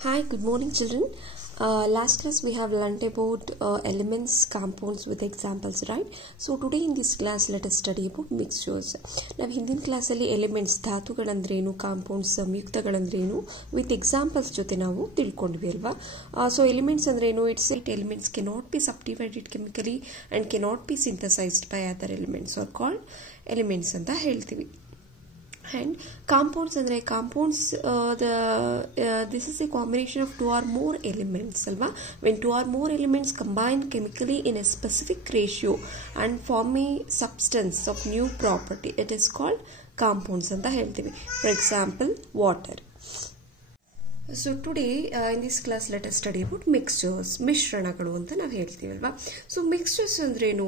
Hi, good morning, children. Last class we have learnt about elements, compounds with examples, right? So today in this class let us study about mixtures. ನಾವು ಹಿಂದಿನ ಕ್ಲಾಸಲ್ಲಿ elements ಧಾತುಗಳಂದ್ರೇನು, compounds ಸಂಯುಕ್ತಗಳಂದ್ರೇನು with examples ಜೊತೆ ನಾವು ತಿಳ್ಕೊಂಡ್ವಿ ಅಲ್ವಾ. So elements ಅಂದ್ರೇನು, it's it elements cannot be subdivided chemically and cannot be synthesised by other elements are called elements ಅಂತ ಹೇಳ್ತೀವಿ. And compounds andre compounds this is a combination of two or more elements alva. When two or more elements combine chemically in a specific ratio and form a substance of new property, it is called compounds anta heltivi. For example, water. So today in this class let us study about mixtures, ಮಿಶ್ರಣಗಳು ಅಂತ ನಾವು ಹೇಳ್ತೀವಲ್ವಾ. So mixtures ಅಂದ್ರೇನು,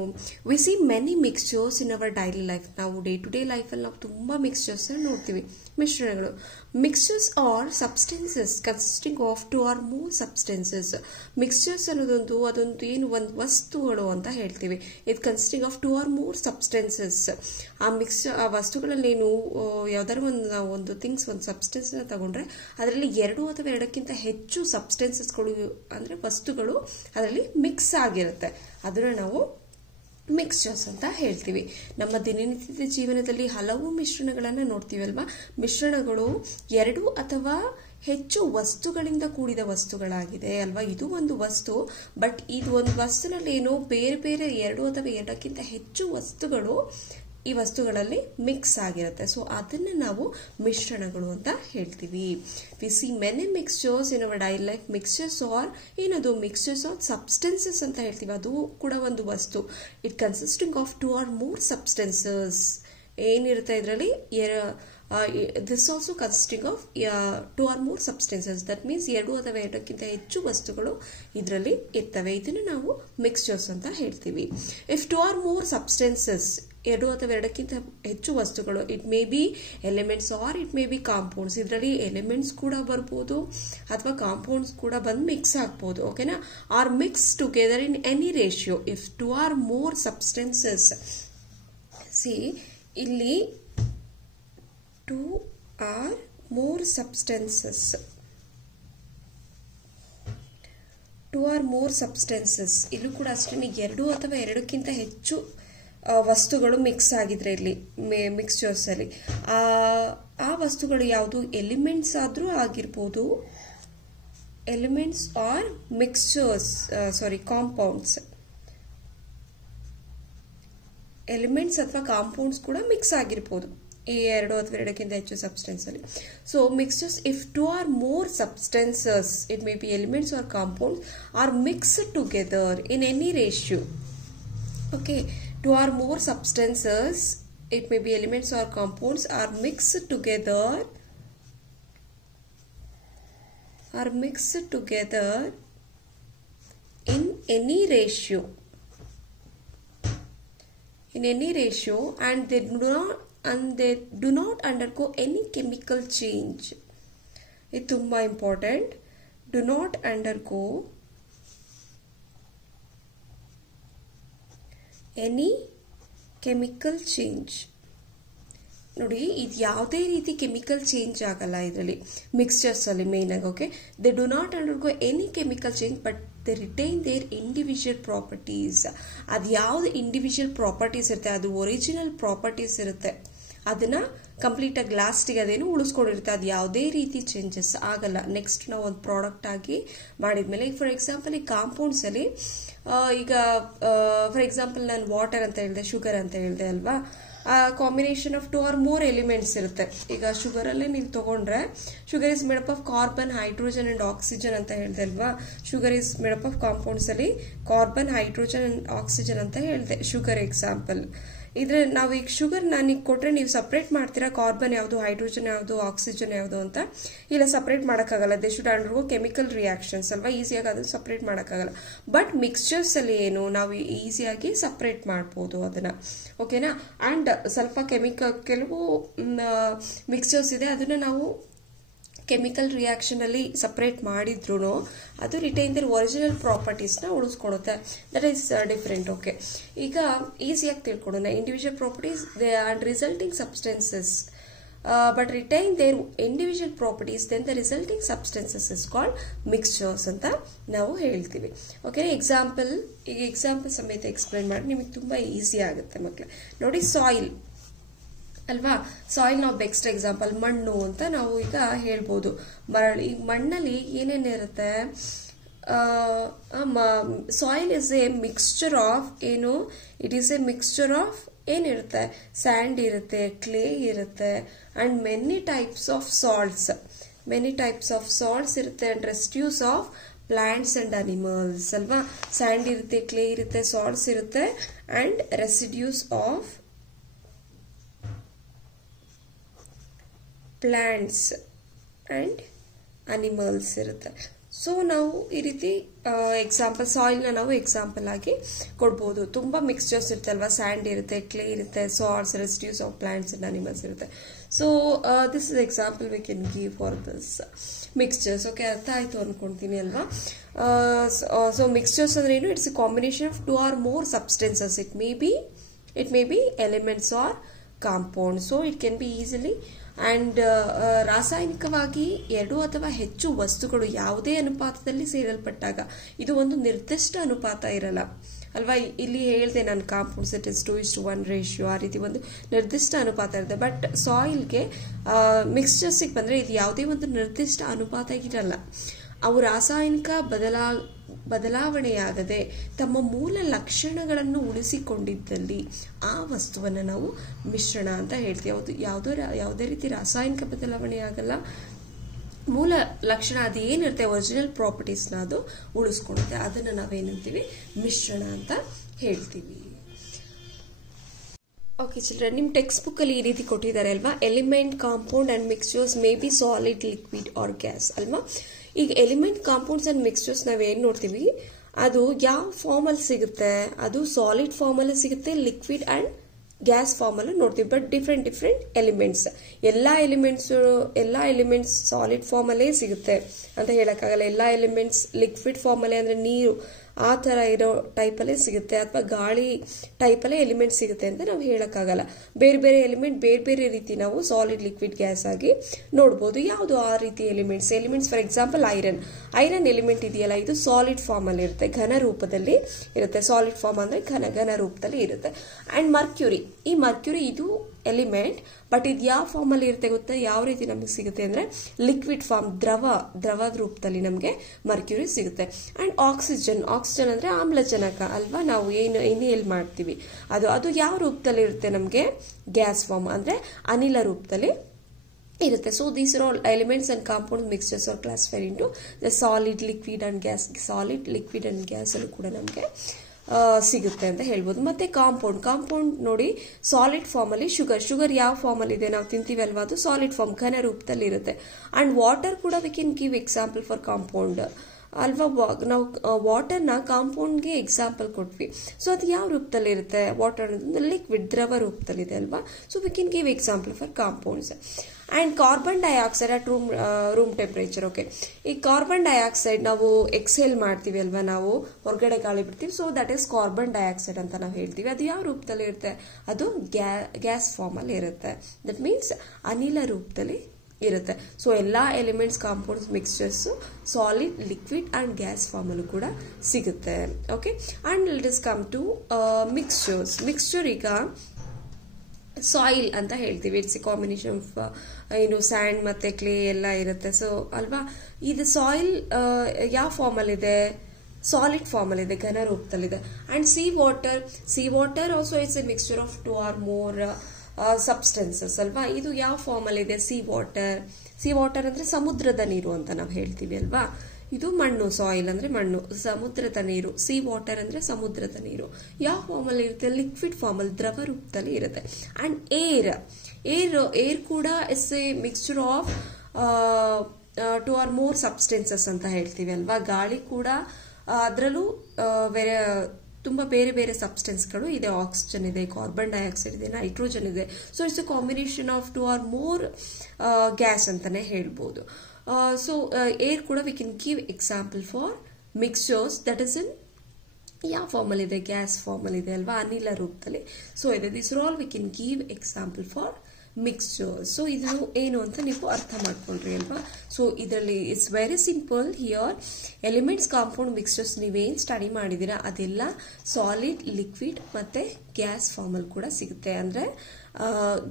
we see many mixtures in our daily life. ನಾವು day to day ಲೈಫಲ್ಲಿ ನಾವು ತುಂಬಾ mixtures ನೋಡ್ತೀವಿ. ಮಿಶ್ರಣಗಳು, mixtures are substances consisting of two or more substances. Mixtures ಅನ್ನೋದೊಂದು ಅದೊಂದು ಏನು ಒಂದು ವಸ್ತುಗಳು ಅಂತ ಹೇಳ್ತೀವಿ. ಇದು consisting of two or more substances. ಆ ವಸ್ತುಗಳಲ್ಲೇನು ಯಾವ್ದಾದ್ರು ಒಂದು ಥಿಂಗ್ಸ್, ಒಂದು ಸಬ್ಸ್ಟೆನ್ಸ್ ತಗೊಂಡ್ರೆ ಅದರಲ್ಲಿ ಎರಡು ಅಥವಾ ಎರಡಕ್ಕಿಂತ ಹೆಚ್ಚು ಸಬ್ಸ್ಟೆನ್ಸಸ್ಗಳು ಅಂದ್ರೆ ವಸ್ತುಗಳು ಅದರಲ್ಲಿ ಮಿಕ್ಸ್ ಆಗಿರುತ್ತೆ. ಅದನ್ನ ನಾವು ಮಿಕ್ಸ್ಚರ್ಸ್ ಅಂತ ಹೇಳ್ತೀವಿ. ನಮ್ಮ ದಿನನಿತ್ಯದ ಜೀವನದಲ್ಲಿ ಹಲವು ಮಿಶ್ರಣಗಳನ್ನ ನೋಡ್ತೀವಲ್ವಾ. ಮಿಶ್ರಣಗಳು ಎರಡು ಅಥವಾ ಹೆಚ್ಚು ವಸ್ತುಗಳಿಂದ ಕೂಡಿದ ವಸ್ತುಗಳಾಗಿದೆ ಅಲ್ವಾ. ಇದು ಒಂದು ವಸ್ತು, ಬಟ್ ಇದು ಒಂದು ವಸ್ತುನಲ್ಲಿ ಏನೋ ಬೇರೆ ಬೇರೆ ಎರಡು ಅಥವಾ ಎರಡಕ್ಕಿಂತ ಹೆಚ್ಚು ವಸ್ತುಗಳು ಈ ವಸ್ತುಗಳಲ್ಲಿ ಮಿಕ್ಸ್ ಆಗಿರುತ್ತೆ. ಸೊ ಅದನ್ನ ನಾವು ಮಿಶ್ರಣಗಳು ಅಂತ ಹೇಳ್ತೀವಿ. We see many mixtures in our daily life. Mixtures are ಏನದು, ಮಿಕ್ಸ್ಚರ್ಸ್ ಆರ್ ಸಬ್ಸ್ಟೆನ್ಸಸ್ ಅಂತ ಹೇಳ್ತೀವಿ. ಅದು ಕೂಡ ಒಂದು ವಸ್ತು. It consisting of two or more substances. ಏನಿರುತ್ತೆ ಇದರಲ್ಲಿ, this also consisting of two or more substances. That means ಎರಡು ಅಥವಾ ಎರಡಕ್ಕಿಂತ ಹೆಚ್ಚು ವಸ್ತುಗಳು ಇದರಲ್ಲಿ ಇರ್ತವೆ. ಇದನ್ನು ನಾವು ಮಿಕ್ಸ್ಚರ್ಸ್ ಅಂತ ಹೇಳ್ತೀವಿ. If two or more substances, ಎರಡು ಅಥವಾ ಎರಡಕ್ಕಿಂತ ಹೆಚ್ಚು ವಸ್ತುಗಳು, it may be elements or it may be compounds. ಇದರಲ್ಲಿ ಎಲಿಮೆಂಟ್ಸ್ ಕೂಡ ಬರ್ಬೋದು ಅಥವಾ ಕಾಂಪೌಂಡ್ಸ್ ಕೂಡ ಬಂದು ಮಿಕ್ಸ್ ಆಗ್ಬೋದು. ಓಕೆನಾ. Or mix together in any ratio. If two or more substances, see ಇಲ್ಲಿ two or more substances, two or more substances, ಇಲ್ಲೂ ಕೂಡ ಅಷ್ಟೇ ಎರಡು ಅಥವಾ ಎರಡಕ್ಕಿಂತ ಹೆಚ್ಚು ವಸ್ತುಗಳು ಮಿಕ್ಸ್ ಆಗಿದ್ರೆ ಇಲ್ಲಿ ಮಿಕ್ಸ್ಚರ್ಸ್ ಅಲ್ಲಿ ಆ ವಸ್ತುಗಳು ಯಾವುದು, ಎಲಿಮೆಂಟ್ಸ್ ಆದ್ರೂ ಆಗಿರ್ಬೋದು, elements are mixtures compounds. Elements ಅಥವಾ ಕಾಂಪೌಂಡ್ಸ್ ಕೂಡ ಮಿಕ್ಸ್ ಆಗಿರ್ಬೋದು ಈ ಎರಡು ಅಥವಾ ಎರಡಕ್ಕಿಂತ ಹೆಚ್ಚು ಸಬ್ಸ್ಟೆನ್ಸ್ ಅಲ್ಲಿ. So mixtures, if two or more substances, it may be elements or compounds, or mixed together in any ratio. Okay. Two or more substances, it may be elements or compounds, are mixed together in any ratio, and they do not undergo any chemical change. It tumba important. Do not undergo any chemical change. ನೋಡಿ, ಇದು ಯಾವುದೇ ರೀತಿ chemical change ಆಗಲ್ಲ ಇದರಲ್ಲಿ mixtures ಅಲ್ಲಿ main ಆಗಿ. Okay. They do not undergo any chemical change, but they retain their individual properties. ಅದು ಯಾವ್ದು ಇಂಡಿವಿಜುವಲ್ ಪ್ರಾಪರ್ಟೀಸ್ ಇರುತ್ತೆ, ಅದು ಒರಿಜಿನಲ್ ಪ್ರಾಪರ್ಟೀಸ್ ಇರುತ್ತೆ, ಅದನ್ನ ಕಂಪ್ಲೀಟ್ ಆಗಿ ಲಾಸ್ಟಿಗೆ ಅದೇನು ಉಳಿಸ್ಕೊಂಡಿರುತ್ತೆ. ಅದು ಯಾವುದೇ ರೀತಿ ಚೇಂಜಸ್ ಆಗಲ್ಲ. ನೆಕ್ಸ್ಟ್ ನಾವು ಒಂದು ಪ್ರಾಡಕ್ಟ್ ಆಗಿ ಮಾಡಿದ್ಮೇಲೆ, ಫಾರ್ ಎಕ್ಸಾಂಪಲ್ ಈ ಕಾಂಪೌಂಡ್ಸ್ ಅಲ್ಲಿ ಈಗ ಫಾರ್ ಎಕ್ಸಾಂಪಲ್ ನಾನು ವಾಟರ್ ಅಂತ ಹೇಳಿದೆ, ಶುಗರ್ ಅಂತ ಹೇಳಿದೆ ಅಲ್ವಾ. Combination of two or more elements ಇರುತ್ತೆ. ಈಗ ಶುಗರ್ ಅಲ್ಲೇ ನೀವು ತಗೊಂಡ್ರೆ, sugar is made up of carbon, hydrogen and oxygen ಅಂತ ಹೇಳಿದೆ ಅಲ್ವಾ. Sugar is made up of compounds ಅಲ್ಲಿ ಕಾರ್ಬನ್, ಹೈಡ್ರೋಜನ್ ಅಂಡ್ ಆಕ್ಸಿಜನ್ ಅಂತ ಹೇಳಿದೆ ಶುಗರ್ ಎಕ್ಸಾಂಪಲ್. ಇದ್ರೆ ನಾವು ಈಗ ಶುಗರ್ ನಾನು ಈಗ ಕೊಟ್ರೆ ನೀವು ಸಪರೇಟ್ ಮಾಡ್ತೀರಾ, ಕಾರ್ಬನ್ ಯಾವುದು, ಹೈಡ್ರೋಜನ್ ಯಾವುದು, ಆಕ್ಸಿಜನ್ ಯಾವುದು ಅಂತ. ಇಲ್ಲ, ಸಪರೇಟ್ ಮಾಡೋಕ್ಕಾಗಲ್ಲ. They should undergo chemical reactions ಅಲ್ವಾ. ಈಸಿಯಾಗಿ ಅದನ್ನು ಸಪರೇಟ್ ಮಾಡೋಕ್ಕಾಗಲ್ಲ. ಬಟ್ ಮಿಕ್ಸ್ಚರ್ಸ್ ಅಲ್ಲಿ ಏನು, ನಾವು ಈಸಿಯಾಗಿ ಸಪರೇಟ್ ಮಾಡ್ಬೋದು ಅದನ್ನ. ಓಕೆನಾ. ಅಂಡ್ ಸ್ವಲ್ಪ ಕೆಲವು ಮಿಕ್ಸ್ಚರ್ಸ್ ಇದೆ, ಅದನ್ನ ನಾವು ಕೆಮಿಕಲ್ ರಿಯಾಕ್ಷನ್ ಅಲ್ಲಿ ಸಪರೇಟ್ ಮಾಡಿದ್ರು ಅದು ರಿಟೈನ್ ದರ್ ಒರಿಜಿನಲ್ ಪ್ರಾಪರ್ಟೀಸ್ ನ ಉಳಿಸ್ಕೊಡುತ್ತೆ. That is different. ಓಕೆ, ಈಗ ಈಸಿಯಾಗಿ ತಿಳ್ಕೊಡೋಣ. Individual properties and resulting substances but retain their individual properties, then the resulting substances is called mixtures ಅಂತ ನಾವು ಹೇಳ್ತೀವಿ. ಓಕೆ, ಎಕ್ಸಾಂಪಲ್ ಸಮೇತ ಎಕ್ಸ್ಪ್ಲೈನ್ ಮಾಡಿ ನಿಮಗೆ ತುಂಬಾ ಈಸಿ ಆಗುತ್ತೆ ಮಕ್ಕಳೇ. ನೋಡಿ, ಸಾಯಿಲ್ ಅಲ್ವಾ, ಸಾಯಿಲ್ ನಾವು ಬೆಸ್ಟ್ ಎಕ್ಸಾಂಪಲ್. ಮಣ್ಣು ಅಂತ ನಾವು ಈಗ ಹೇಳ್ಬೋದು. ಮರಳು, ಈಗ ಮಣ್ಣಲ್ಲಿ ಏನೇನಿರುತ್ತೆ, soil is a mixture of ಏನು, it is a mixture of ಏನಿರುತ್ತೆ, ಸ್ಯಾಂಡ್ ಇರುತ್ತೆ, ಕ್ಲೇ ಇರುತ್ತೆ, and many types of salts ಇರುತ್ತೆ, and residues of plants and animals ಅಲ್ವಾ. ಸ್ಯಾಂಡ್ ಇರುತ್ತೆ, ಕ್ಲೇ ಇರುತ್ತೆ, ಸಾಲ್ಟ್ಸ್ ಇರುತ್ತೆ, and residues of plants and animals ಇರುತ್ತೆ. ಸೊ ನಾವು ಈ ರೀತಿ ಎಕ್ಸಾಂಪಲ್ ಸಾಯಿಲ್ನ ನಾವು ಎಕ್ಸಾಂಪಲ್ ಆಗಿ ಕೊಡ್ಬೋದು. ತುಂಬಾ ಮಿಕ್ಸ್ಚರ್ಸ್ ಇರುತ್ತೆ ಅಲ್ವಾ, ಸ್ಯಾಂಡ್ ಇರುತ್ತೆ, ಕ್ಲೇ ಇರುತ್ತೆ, salts, residues of plants and animals ಇರುತ್ತೆ. So this is example we can give for this mixtures. Okay, ಅರ್ಥ ಆಯ್ತು ಅನ್ಕೊಂತೀನಿ ಅಲ್ವಾ. ಸೊ ಮಿಕ್ಸ್ಚರ್ಸ್ ಅಂದ್ರೆ ಏನು, it's a combination of 2 or more substances. It may be elements or compounds. So it can be easily and ರಾಸಾಯನಿಕವಾಗಿ 2 ಅಥವಾ ಹೆಚ್ಚು ವಸ್ತುಗಳು ಯಾವುದೇ ಅನುಪಾತದಲ್ಲಿ ಸೇರಲ್ಪಟ್ಟಾಗ, ಇದು ಒಂದು ನಿರ್ದಿಷ್ಟ ಅನುಪಾತ ಇರಲ್ಲ ಅಲ್ವಾ. ಇಲ್ಲಿ ಹೇಳ್ದೆ ನಾನು, ಕಾಂಪೌಂಡ್ಸ್ ಇಟ್ ಇಸ್ 2:1 ರೇಷಿಯೋ, ಆ ರೀತಿ ಒಂದು ನಿರ್ದಿಷ್ಟ ಅನುಪಾತ ಇರುತ್ತೆ. ಬಟ್ ಸಾಯಿಲ್ಗೆ ಮಿಕ್ಸ್ಚರ್ಸಿಗೆ ಬಂದ್ರೆ ಇದು ಯಾವುದೇ ಒಂದು ನಿರ್ದಿಷ್ಟ ಅನುಪಾತ ಇರಲ್ಲ. ಅವು ರಾಸಾಯನಿಕ ಬದಲಾವಣೆಯಾಗದೆ ತಮ್ಮ ಮೂಲ ಲಕ್ಷಣಗಳನ್ನು ಉಳಿಸಿಕೊಂಡಿದ್ದಲ್ಲಿ ಆ ವಸ್ತುವನ್ನು ನಾವು ಮಿಶ್ರಣ ಅಂತ ಹೇಳ್ತೀವಿ. ಯಾವುದೇ ರೀತಿ ರಾಸಾಯನಿಕ ಬದಲಾವಣೆ ಆಗಲ್ಲ, ಮೂಲ ಲಕ್ಷಣ ಅದು ಏನಿರುತ್ತೆ, ಒರಿಜಿನಲ್ ಪ್ರಾಪರ್ಟೀಸ್ನ ಅದು ಉಳಿಸ್ಕೊಳ್ಳುತ್ತೆ, ಅದನ್ನು ನಾವೇನಂತೀವಿ, ಮಿಶ್ರಣ ಅಂತ ಹೇಳ್ತೀವಿ. ಓಕೆ ಚಿಲ್ಡ್ರನ್, ನಿಮ್ಮ ಟೆಕ್ಸ್ಟ್ ಬುಕ್ ಅಲ್ಲಿ ಈ ರೀತಿ ಕೊಟ್ಟಿದ್ದಾರೆ ಅಲ್ವಾ, element, compound and mixtures may be solid, liquid or gas ಅಲ್ವಾ. ಈಗ ಎಲಿಮೆಂಟ್, ಕಾಂಪೌಂಡ್ಸ್ ಅಂಡ್ ಮಿಕ್ಸ್ಚರ್ಸ್ ನಾವೇನ್ ನೋಡ್ತೀವಿ, ಅದು ಯಾವ ಫಾರ್ಮ್ ಅಲ್ಲಿ ಸಿಗುತ್ತೆ, ಅದು ಸಾಲಿಡ್ ಫಾರ್ಮ್ ಅಲ್ಲಿ ಸಿಗುತ್ತೆ, ಲಿಕ್ವಿಡ್ ಅಂಡ್ ಗ್ಯಾಸ್ ಫಾರ್ಮ್ ಅಲ್ಲೂ ನೋಡ್ತೀವಿ. ಬಟ್ ಡಿಫ್ರೆಂಟ್ ಎಲಿಮೆಂಟ್ಸ್, ಎಲ್ಲಾ ಎಲಿಮೆಂಟ್ಸ್ ಸಾಲಿಡ್ ಫಾರ್ಮ್ ಅಲ್ಲೇ ಸಿಗುತ್ತೆ ಅಂತ ಹೇಳಕ್ಕಾಗಲ್ಲ. ಎಲ್ಲಾ ಎಲಿಮೆಂಟ್ಸ್ ಲಿಕ್ವಿಡ್ ಫಾರ್ಮ್ ಅಲ್ಲೇ ಅಂದ್ರೆ ನೀರು ಆ ತರ ಇರೋ ಟೈಪ್ ಅಲ್ಲೇ ಸಿಗುತ್ತೆ, ಅಥವಾ ಗಾಳಿ ಟೈಪ್ ಅಲ್ಲೇ ಎಲಿಮೆಂಟ್ ಸಿಗುತ್ತೆ ಅಂತ ನಾವು ಹೇಳಕ್ಕಾಗಲ್ಲ. ಬೇರೆ ಎಲಿಮೆಂಟ್ ಬೇರೆ ರೀತಿ ನಾವು ಸಾಲಿಡ್, ಲಿಕ್ವಿಡ್, ಗ್ಯಾಸ್ ಆಗಿ ನೋಡಬಹುದು. ಯಾವುದು ಆ ರೀತಿ elements for example iron element ಇದೆಯಲ್ಲ, ಇದು ಸಾಲಿಡ್ ಫಾರ್ಮ್ ಅಲ್ಲಿ ಇರುತ್ತೆ, ಘನ ರೂಪದಲ್ಲಿ ಇರುತ್ತೆ. ಸಾಲಿಡ್ ಫಾರ್ಮ್ ಅಂದ್ರೆ ಘನ ರೂಪದಲ್ಲಿ ಇರುತ್ತೆ. ಅಂಡ್ ಮರ್ಕ್ಯುರಿ ಇದು ಎಲಿಮೆಂಟ್, ಬಟ್ ಇದು ಯಾವ ಫಾರ್ಮ್ ಅಲ್ಲಿ ಇರುತ್ತೆ ಗೊತ್ತಾ, ಯಾವ ರೀತಿ ನಮಗೆ ಸಿಗುತ್ತೆ ಅಂದ್ರೆ ಲಿಕ್ವಿಡ್ ಫಾರ್ಮ್, ದ್ರವದ ರೂಪದಲ್ಲಿ ನಮಗೆ ಮರ್ಕ್ಯುರಿ ಸಿಗುತ್ತೆ. ಅಂಡ್ ಆಕ್ಸಿಜನ್ ಅಂದ್ರೆ ಆಮ್ಲಜನಕ ಅಲ್ವಾ, ನಾವು ಏನು ಮಾಡ್ತೀವಿ ಅದು ಯಾವ ರೂಪದಲ್ಲಿ ಇರುತ್ತೆ ನಮಗೆ, ಗ್ಯಾಸ್ ಫಾರ್ಮ್ ಅಂದ್ರೆ ಅನಿಲ ರೂಪದಲ್ಲಿ ಇರುತ್ತೆ. So these are all elements and compound mixtures are classified into the solid, liquid and gas. Solid, liquid and gas ಅಲ್ಲೂ ಕೂಡ ನಮಗೆ ಸಿಗುತ್ತೆ ಅಂತ ಹೇಳ್ಬೋದು. ಮತ್ತೆ ಕಾಂಪೌಂಡ್ ನೋಡಿ, ಸಾಲಿಡ್ ಫಾರ್ಮ್ ಅಲ್ಲಿ ಶುಗರ್ ಯಾವ ಫಾರ್ಮ್ ಅಲ್ಲಿ ಇದೆ, ನಾವು ತಿಂತೀವಿ ಅಲ್ವಾ, ಅದು ಸಾಲಿಡ್ ಫಾರ್ಮ್, ಘನ ರೂಪದಲ್ಲಿ ಇರುತ್ತೆ. ಅಂಡ್ ವಾಟರ್ ಕೂಡ V can give example for compound ಅಲ್ವಾ. ನಾವು ವಾಟರ್ನ ಕಾಂಪೌಂಡ್ಗೆ ಎಕ್ಸಾಂಪಲ್ ಕೊಟ್ವಿ. ಸೊ ಅದು ಯಾವ ರೂಪದಲ್ಲಿ ಇರುತ್ತೆ, ವಾಟರ್ ಅನ್ನೋದು ಲಿಕ್ವಿಡ್, ದ್ರವ ರೂಪದಲ್ಲಿದೆ ಅಲ್ವಾ. So we can give example for compounds. And carbon dioxide at room temperature. Okay, ಈ ಕಾರ್ಬನ್ ಡೈಆಕ್ಸೈಡ್ ನಾವು ಎಕ್ಸೇಲ್ ಮಾಡ್ತೀವಿ ಅಲ್ವಾ, ನಾವು ಹೊರಗಡೆ ಗಾಳಿ ಬಿಡ್ತೀವಿ. So that is carbon dioxide ಅಂತ ನಾವು ಹೇಳ್ತೀವಿ. ಅದು ಯಾವ ರೂಪದಲ್ಲಿ ಇರುತ್ತೆ, ಅದು ಗ್ಯಾಸ್ ಫಾರ್ಮ್ ಅಲ್ಲಿ ಇರುತ್ತೆ. ದಟ್ ಮೀನ್ಸ್ ಅನಿಲ ರೂಪದಲ್ಲಿ ಇರುತ್ತೆ. ಸೊ ಎಲ್ಲಾ elements, compounds, mixtures solid, liquid and gas form ಅಲ್ಲೂ ಕೂಡ ಸಿಗುತ್ತೆ. Okay, and let us come to mixture. ಈಗ ಸಾಯಿಲ್ ಅಂತ ಹೇಳ್ತೀವಿ, it's a combination of sand ಮತ್ತೆ ಕ್ಲೇ ಎಲ್ಲ ಇರುತ್ತೆ. ಸೊ ಅಲ್ವಾ, ಇದು ಸಾಯಿಲ್ ಯಾವ ಫಾರ್ಮ್ ಅಲ್ಲಿ ಇದೆ, ಸಾಲಿಡ್ ಫಾರ್ಮ್ ಅಲ್ಲಿ ಇದೆ, ಘನ ರೂಪದಲ್ಲಿದೆ. And C water also it's A mixture of 2 or more substances ಅಲ್ವಾ. ಇದು ಯಾವ ಫಾರ್ಮ್ ಅಲ್ಲಿ ಇದೆ, ಸಿ ವಾಟರ್ ಅಂದ್ರೆ ಸಮುದ್ರದ ನೀರು ಅಂತ ನಾವು ಹೇಳ್ತೀವಿ ಅಲ್ವಾ. ಇದು ಮಣ್ಣು, ಸಾಯಿಲ್ ಅಂದ್ರೆ ಮಣ್ಣು, ಸಮುದ್ರದ ನೀರು. ಸಿ ವಾಟರ್ ಅಂದ್ರೆ ಸಮುದ್ರದ ನೀರು. ಯಾವ ಫಾರ್ಮ್ ಅಲ್ಲಿ ಇರುತ್ತೆ, ಲಿಕ್ವಿಡ್ ಫಾರ್ಮ್ ಅಲ್ಲಿ, ದ್ರವ ರೂಪದಲ್ಲಿ ಇರುತ್ತೆ. ಅಂಡ್ ಏರ್ ಕೂಡ is a mixture of 2 or more substances ಅಂತ ಹೇಳ್ತೀವಿ ಅಲ್ವಾ. ಗಾಳಿ ಕೂಡ ಅದರಲ್ಲೂ ತುಂಬಾ ಬೇರೆ ಸಬ್ಸ್ಟೆನ್ಸ್ಗಳು ಇದೆ. ಆಕ್ಸಿಜನ್ ಇದೆ, ಕಾರ್ಬನ್ ಡೈಆಕ್ಸೈಡ್ ಇದೆ, ನೈಟ್ರೋಜನ್ ಇದೆ. So it's a combination of 2 or more gas ಅಂತಾನೆ ಹೇಳ್ಬೋದು. ಸೊ ಏರ್ ಕೂಡ V can give example for mixtures that is in ಯಾವ ಫಾರ್ಮ್ ಅಲ್ಲಿ ಇದೆ, ಗ್ಯಾಸ್ ಫಾರ್ಮ್ ಅಲ್ಲಿ ಇದೆ ಅಲ್ವಾ, ಅನಿಲ ರೂಪದಲ್ಲಿ. ಸೊ ಇದೆ this all we can give example for mixture. So ಇದು ಏನು ಅಂತ ನೀವು ಅರ್ಥ ಮಾಡ್ಕೊಂಡ್ರಿ ಅಲ್ವಾ. ಸೊ ಇದರಲ್ಲಿ it's very simple. Here elements compound mixtures ನೀವೇನು ಸ್ಟಡಿ ಮಾಡಿದೀರಾ ಅದೆಲ್ಲ ಸಾಲಿಡ್, ಲಿಕ್ವಿಡ್ ಮತ್ತೆ ಗ್ಯಾಸ್ ಫಾರ್ಮ್ ಅಲ್ಲಿ ಕೂಡ ಸಿಗುತ್ತೆ. ಅಂದ್ರೆ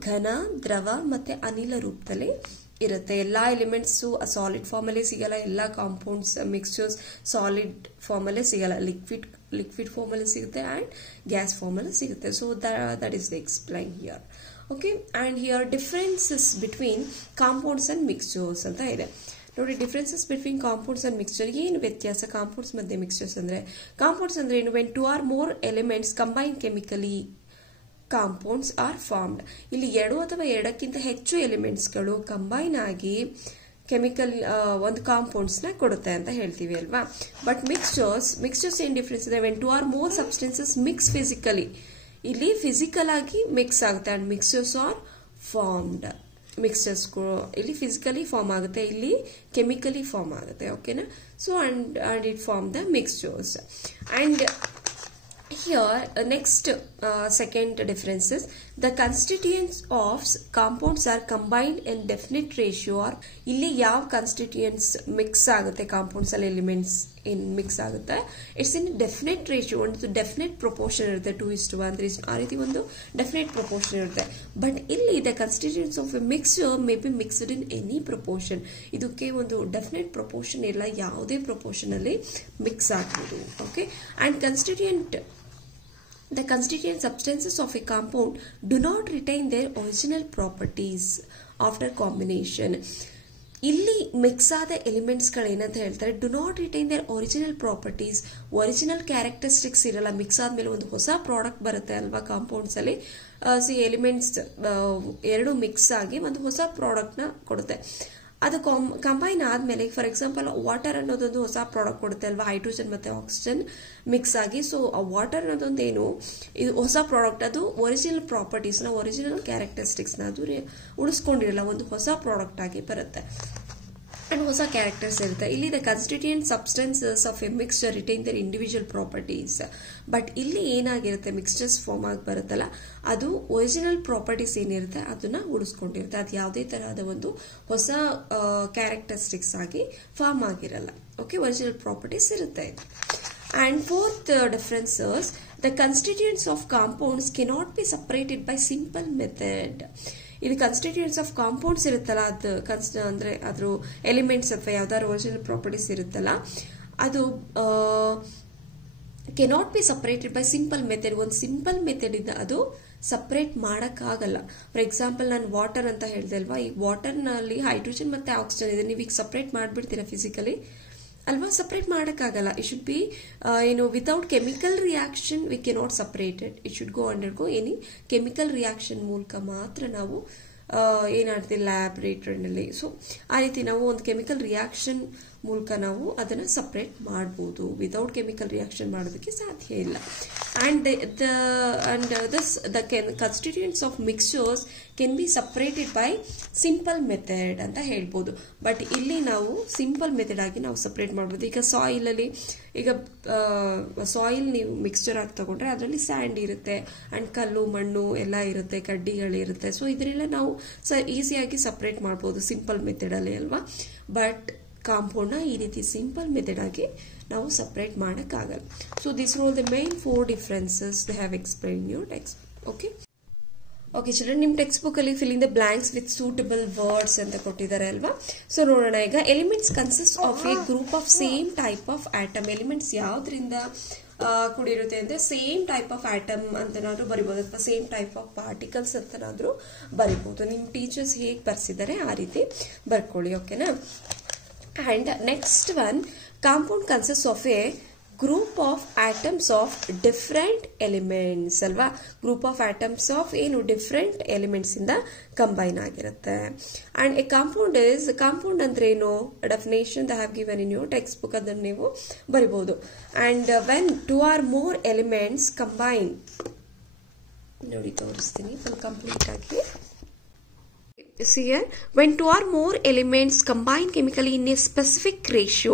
ಘನ, ದ್ರವ ಮತ್ತೆ ಅನಿಲ ರೂಪದಲ್ಲಿ ಇರುತ್ತೆ. ಎಲ್ಲಾ ಎಲಿಮೆಂಟ್ಸ್ ಸಾಲಿಡ್ ಫಾರ್ಮ್ ಅಲ್ಲೇ ಸಿಗಲ್ಲ, ಎಲ್ಲಾ ಕಾಂಪೌಂಡ್ಸ್ ಮಿಕ್ಸ್ಚರ್ಸ್ ಸಾಲಿಡ್ ಫಾರ್ಮ್ ಅಲ್ಲೇ ಸಿಗಲ್ಲ, ಲಿಕ್ವಿಡ್ ಫಾರ್ಮ್ ಅಲ್ಲಿ ಸಿಗುತ್ತೆ ಅಂಡ್ ಗ್ಯಾಸ್ ಫಾರ್ಮ್ ಅಲ್ಲಿ ಸಿಗುತ್ತೆ. So that is the explain here. Okay, and here differences between compounds and mixtures ಅಂತ ಇದೆ ನೋಡಿ. Differences between compounds and mixture, ಏನು ವ್ಯತ್ಯಾಸ ಕಾಂಪೌಂಡ್ಸ್ ಮತ್ತೆ ಮಿಕ್ಸ್ಚರ್ಸ್ ಅಂದ್ರೆ? ಕಾಂಪೌಂಡ್ಸ್ ಅಂದ್ರೆ ಏನು? When 2 or more elements combine chemically compounds R formed. ಇಲ್ಲಿ 2 ಅಥವಾ 2ಕ್ಕಿಂತ ಹೆಚ್ಚು ಎಲಿಮೆಂಟ್ಸ್ಗಳು ಕಂಬೈನ್ ಆಗಿ ಕೆಮಿಕಲ್ ಒಂದು ಕಾಂಪೌಂಡ್ಸ್ ನ ಕೊಡುತ್ತೆ ಅಂತ ಹೇಳ್ತೀವಿ ಅಲ್ವಾ. ಬಟ್ ಮಿಕ್ಸ್ಚರ್ಸ್ ಏನ್ ಡಿಫರೆನ್ಸ್ ಇದೆ? When 2 or more substances mix physically, ಇಲ್ಲಿ ಫಿಸಿಕಲ್ ಆಗಿ ಮಿಕ್ಸ್ ಆಗುತ್ತೆ and mixtures are formed. Mixtures ಇಲ್ಲಿ ಫಿಸಿಕಲಿ ಫಾರ್ಮ್ ಆಗುತ್ತೆ, ಇಲ್ಲಿ ಕೆಮಿಕಲಿ ಫಾರ್ಮ್ ಆಗುತ್ತೆ. ಓಕೆನಾ? So and it form the mixtures. And here next second difference is the constituents of compounds are combined in definite ratio. or ಇಲ್ಲಿ ಯಾವ constituents mix ಆಗುತ್ತೆ compounds ಅಲ್ಲಿ elements in mix ಆಗುತ್ತೆ, it's in definite ratio, ಒಂದು definite proportion ಇರುತ್ತೆ, 2:1 3 ಆ ರೀತಿ ಒಂದು definite proportion ಇರುತ್ತೆ. ಬಟ್ ಇಲ್ಲಿ the constituents of a mixture may be mixed in any proportion. ಇದಕ್ಕೆ ಒಂದು definite proportion ಇಲ್ಲ, ಯಾವುದೇ proportion ಅಲ್ಲಿ ಮಿಕ್ಸ್ ಆಗ್ಬೋದು. Okay, and the constituent substances of a compound do not retain their original properties after combination. ಇಲ್ಲಿ mix ಆದ elements ಗಳು ಏನಂತ ಹೇಳ್ತಾರೆ? Do not retain their original properties. Original characteristics ಇರಲ್ಲ. ಮಿಕ್ಸ್ ಆದ್ಮೇಲೆ ಒಂದು ಹೊಸ ಪ್ರಾಡಕ್ಟ್ ಬರುತ್ತೆ ಅಲ್ವಾ ಕಾಂಪೌಂಡ್ಸ್ ಅಲ್ಲಿ. ಎಲಿಮೆಂಟ್ಸ್ 2 ಮಿಕ್ಸ್ ಆಗಿ ಒಂದು ಹೊಸ ಪ್ರಾಡಕ್ಟ್ ನ ಕೊಡುತ್ತೆ. ಅದು ಕಂಬೈನ್ ಆದ್ಮೇಲೆ ಫಾರ್ ಎಕ್ಸಾಂಪಲ್ ವಾಟರ್ ಅನ್ನೋದೊಂದು ಹೊಸ ಪ್ರಾಡಕ್ಟ್ ಕೊಡುತ್ತೆ ಅಲ್ವಾ, ಹೈಡ್ರೋಜನ್ ಮತ್ತೆ ಆಕ್ಸಿಜನ್ ಮಿಕ್ಸ್ ಆಗಿ. ಸೊ ವಾಟರ್ ಅನ್ನೋದೊಂದು ಏನು, ಇದು ಹೊಸ ಪ್ರಾಡಕ್ಟ್, ಅದು ಒರಿಜಿನಲ್ ಪ್ರಾಪರ್ಟೀಸ್ ನ, ಒರಿಜಿನಲ್ ಕ್ಯಾರೆಕ್ಟರಿಸ್ಟಿಕ್ಸ್ ನ ಅದು ಉಳಿಸ್ಕೊಂಡಿರಲ್ಲ, ಒಂದು ಹೊಸ ಪ್ರಾಡಕ್ಟ್ ಆಗಿ ಬರುತ್ತೆ ಅಂಡ್ ಹೊಸ ಕ್ಯಾರೆಕ್ಟರ್ಸ್ ಇರುತ್ತೆ. ಇಲ್ಲಿ the constituent substances of a mixture retain their individual properties. But ಇಲ್ಲಿ ಏನಾಗಿರುತ್ತೆ, ಮಿಕ್ಸ್ಚರ್ಸ್ ಫಾರ್ಮ್ ಆಗಿ ಬರುತ್ತಲ್ಲ, ಅದು ಒರಿಜಿನಲ್ ಪ್ರಾಪರ್ಟೀಸ್ ಏನಿರುತ್ತೆ ಅದನ್ನ ಉಳಿಸ್ಕೊಂಡಿರುತ್ತೆ. ಅದು ಯಾವುದೇ ತರಹದ ಒಂದು ಹೊಸ ಕ್ಯಾರೆಕ್ಟರಿಸ್ಟಿಕ್ಸ್ ಆಗಿ ಫಾರ್ಮ್ ಆಗಿರಲ್ಲ. ಓಕೆ, ಒರಿಜಿನಲ್ ಪ್ರಾಪರ್ಟೀಸ್ ಇರುತ್ತೆ. And fourth differences, the constituents of compounds cannot be separated by simple method. ಇದು ಕನ್ಸ್ಟಿಟ್ಯೂಯೆಂಟ್ಸ್ ಆಫ್ ಕಾಂಪೌಂಡ್ಸ್ ಇರುತ್ತಲ್ಲ, ಅದು ಅಂದ್ರೆ ಅದ್ರ ಎಲಿಮೆಂಟ್ಸ್ ಅಥವಾ ಯಾವ್ದಾದ್ರು ಒರಿಜಿನಲ್ ಪ್ರಾಪರ್ಟೀಸ್ ಇರುತ್ತಲ್ಲ, ಅದು cannot be separated by simple method. ಒಂದು ಸಿಂಪಲ್ ಮೆಥಡ್ ಇಂದ ಅದು ಸಪರೇಟ್ ಮಾಡಕ್ಕಾಗಲ್ಲ. ಫಾರ್ ಎಕ್ಸಾಂಪಲ್ ನಾನು ವಾಟರ್ ಅಂತ ಹೇಳ್ದೆ ಅಲ್ವಾ, ಈ ವಾಟರ್ ನಲ್ಲಿ ಹೈಡ್ರೋಜನ್ ಮತ್ತೆ ಆಕ್ಸಿಜನ್ ಇದೆ, ನೀವೀಗ ಸಪರೇಟ್ ಮಾಡ್ಬಿಡ್ತೀರಾ ಫಿಸಿಕಲಿ ಅಲ್ವಾ? ಸಪರೇಟ್ ಮಾಡಕ್ಕಾಗಲ್ಲ. It should be without chemical reaction we cannot separate it. It should go undergo any chemical reaction ಮೂಲಕ ಮಾತ್ರ ನಾವು ಏನಾಡ್ತೀವಿ ಲ್ಯಾಬ್ರೇಟರಿನಲ್ಲಿ. ಸೊ ಆ ರೀತಿ ನಾವು ಒಂದು ಕೆಮಿಕಲ್ ರಿಯಾಕ್ಷನ್ ಮೂಲಕ ನಾವು ಅದನ್ನ ಸಪರೇಟ್ ಮಾಡಬಹುದು. ವಿತೌಟ್ ಕೆಮಿಕಲ್ ರಿಯಾಕ್ಷನ್ ಮಾಡೋದಕ್ಕೆ ಸಾಧ್ಯ ಇಲ್ಲ. And the constituents of mixtures can be separated by simple method ಅಂತ ಹೇಳ್ಬೋದು. ಬಟ್ ಇಲ್ಲಿ ನಾವು ಸಿಂಪಲ್ ಮೆಥಡ್ ಆಗಿ ನಾವು ಸಪರೇಟ್ ಮಾಡಬಹುದು. ಈಗ ಸಾಯಿಲ್ ಅಲ್ಲಿ, ಈಗ ಸಾಯಿಲ್ ನೀವು ಮಿಕ್ಸ್ಚರ್ ಆಗಿ ತಗೊಂಡ್ರೆ ಅದರಲ್ಲಿ ಸ್ಯಾಂಡ್ ಇರುತ್ತೆ ಅಂಡ್ ಕಲ್ಲು ಮಣ್ಣು ಎಲ್ಲ ಇರುತ್ತೆ, ಕಡ್ಡಿಗಳಿರುತ್ತೆ. ಸೊ ಇದರೆಲ್ಲ ನಾವು ಈಸಿಯಾಗಿ ಸಪರೇಟ್ ಮಾಡಬಹುದು ಸಿಂಪಲ್ ಮೆಥಡ್ ಅಲ್ಲಿ ಅಲ್ವಾ. ಬಟ್ ಕಾಂಪೌಂಡ್ ನ ಈ ರೀತಿ ಸಿಂಪಲ್ ಮೆಥಡ್ ಆಗಿ ನಾವು ಸಪರೇಟ್ ಮಾಡಕ್ಕಾಗಲ್ಲ. So this are the main 4 differences they have explain your text. Okay okay children, ನಿಮ್ ಟೆಕ್ಸ್ಟ್ ಬುಕ್ ಅಲ್ಲಿ filling the blanks with suitable words ಅಂತ ಕೊಟ್ಟಿದ್ದಾರೆ ಅಲ್ವಾ. ಸೊ ನೋಡೋಣ ಈಗ. Elements consist of a group of same type of atom. Elements ಯಾವ್ದ್ರಿಂದ ಕೂಡಿರುತ್ತೆ ಅಂದ್ರೆ ಸೇಮ್ ಟೈಪ್ ಆಫ್ ಆಟಮ್ ಅಂತನಾದ್ರೂ ಬರಿಬಹುದು, ಅಥವಾ ಸೇಮ್ ಟೈಪ್ ಆಫ್ ಪಾರ್ಟಿಕಲ್ಸ್ ಅಂತನಾದ್ರೂ ಬರಿಬಹುದು. ನಿಮ್ ಟೀಚರ್ಸ್ ಹೇಗೆ ಬರ್ಸಿದ್ದಾರೆ ಆ ರೀತಿ ಬರ್ಕೊಳ್ಳಿ. ಓಕೆನಾ? And next one, compound consists of a group of atoms of different elements ಅಲ್ವಾ. ಗ್ರೂಪ್ ಆಫ್ ಆಟಮ್ಸ್ ಆಫ್ ಏನು ಡಿಫರೆಂಟ್ ಎಲಿಮೆಂಟ್ಸ್ ಇಂದ ಕಂಬೈನ್ ಆಗಿರುತ್ತೆ. ಅಂಡ್ ಎ ಕಾಂಪೌಂಡ್ ಅಂದ್ರೆ ಏನು, definition the have given in your text book, ಅದನ್ನು ನೀವು ಬರಿಬಹುದು. And when 2 or more elements combine, ನೋಡಿ ತೋರಿಸ್ತೀನಿ ಫುಲ್ ಕಂಪ್ಲೀಟ್ ಆಗಿ. See here, when 2 or more elements combine chemically in a specific ratio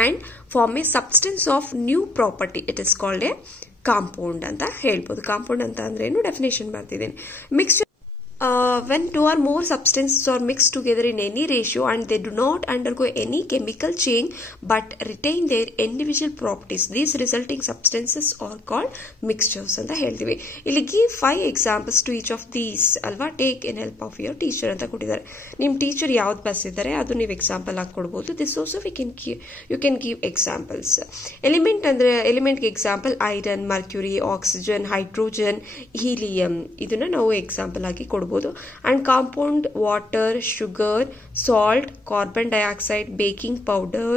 and form a substance of new property, it is called a compound ಅಂತ ಹೇಳ್ಬೋದು. Compound ಅಂತ ಅಂದ್ರೆ ಏನು definition ಬರ್ತಿದ್ದೀನಿ. Mixture when two or more substances are mixed together in any ratio and they do not undergo any chemical change but retain their individual properties, these resulting substances are called mixtures ಅಂತ ಹೇಳ್ತೀವಿ. ಇಲ್ಲಿ give 5 examples to each of these ಅಲ್ವಾ. Take in help of your teacher ಅಂತ ಕೊಟ್ಟಿದ್ದಾರೆ. ನಿಮ್ಮ teacher ಯಾವ್ದು ಬರ್ಸಿದ್ದಾರೆ ಅದು ನೀವು ಎಕ್ಸಾಂಪಲ್ ಆಗಿ ಕೊಡ್ಬೋದು. This also you can give examples. Element ಅಂದ್ರೆ ಎಲಿಮೆಂಟ್ಗೆ example iron, mercury, oxygen, hydrogen, helium ಇದನ್ನ ನಾವು ಎಕ್ಸಾಂಪಲ್ ಆಗಿ ಕೊಡ್ಬೋದು. And compound water, sugar, salt, carbon dioxide, baking powder,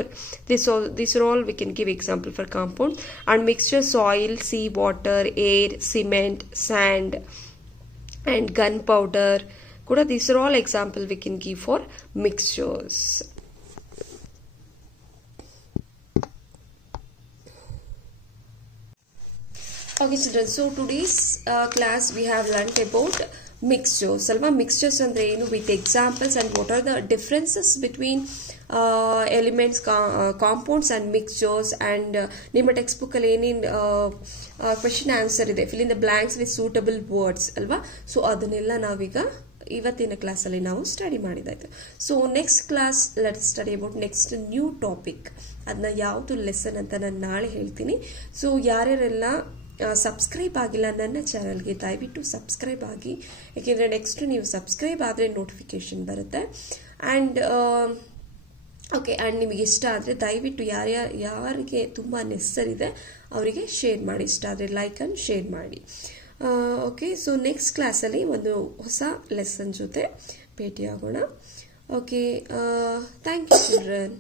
these are all we can give example for compound. And mixture soil, sea water, air, cement, sand and gunpowder kuda, these are all example we can give for mixtures. Okay children, so today's class we have learnt about mixtures alva. Mixtures andre enu with examples and what are the differences between elements, compounds and mixtures, and ನಿಮ್ಮ text book ಅಲ್ಲಿ ಏನೇನ್ question answer ಇದೆ, fill in the blanks with suitable words ಅಲ್ವಾ. So ಅದನ್ನೆಲ್ಲ ನಾವೀಗ ಇವತ್ತಿನ class ಅಲ್ಲಿ ನಾವು ಸ್ಟಡಿ ಮಾಡಿದಾಯ್ತು. So next class let study about next new topic. ಅದನ್ನ ಯಾವುದು ಲೆಸನ್ ಅಂತ ನಾನು ನಾಳೆ ಹೇಳ್ತೀನಿ. ಸೊ ಯಾರ್ಯಾರೆಲ್ಲ ಸಬ್ಸ್ಕ್ರೈಬ್ ಆಗಿಲ್ಲ ನನ್ನ ಚಾನಲ್ಗೆ ದಯವಿಟ್ಟು ಸಬ್ಸ್ಕ್ರೈಬ್ ಆಗಿ, ಯಾಕೆಂದರೆ ನೆಕ್ಸ್ಟ್ ನೀವು ಸಬ್ಸ್ಕ್ರೈಬ್ ಆದರೆ ನೋಟಿಫಿಕೇಶನ್ ಬರುತ್ತೆ. ಆ್ಯಂಡ್ ಓಕೆ, ಆ್ಯಂಡ್ ನಿಮಗೆ ಇಷ್ಟ ಆದರೆ ದಯವಿಟ್ಟು ಯಾರಿಗೆ ತುಂಬ ನೆಸಸರಿ ಇದೆ ಅವರಿಗೆ ಶೇರ್ ಮಾಡಿ, ಇಷ್ಟ ಆದರೆ ಲೈಕ್ ಆ್ಯಂಡ್ ಶೇರ್ ಮಾಡಿ. ಓಕೆ, ಸೊ ನೆಕ್ಸ್ಟ್ ಕ್ಲಾಸಲ್ಲಿ ಒಂದು ಹೊಸ ಲೆಸನ್ ಜೊತೆ ಭೇಟಿಯಾಗೋಣ. Okay, thank you children.